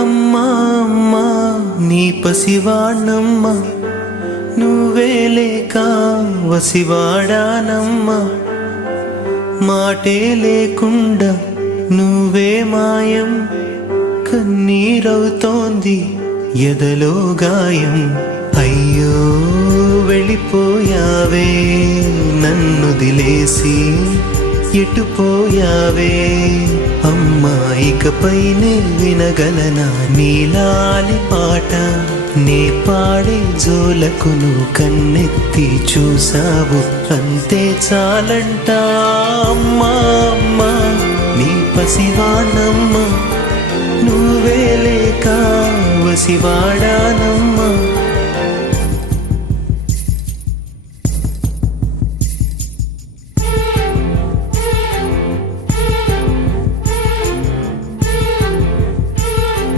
అమ్మా అమ్మా నీ పసివాణ్ణమ్మా, నువ్వే లేక వసివాడానమ్మా. మాటే లేకుండా నువ్వే మాయం, కన్నీరవుతోంది ఎదలో గాయం. అయ్యో వెళ్ళిపోయావే నన్నుదిలేసి, ఎటుపోయావే అమ్మా. ఇకపైనే వినగలనా నీలాలి పాట, నే పాడే జోలకు నువ్వు కన్నెత్తి చూసావు, అంతే చాలంట. అమ్మా అమ్మా నీ పసివాణమ్మ, నువ్వే లేక వసివాడానమ్మ.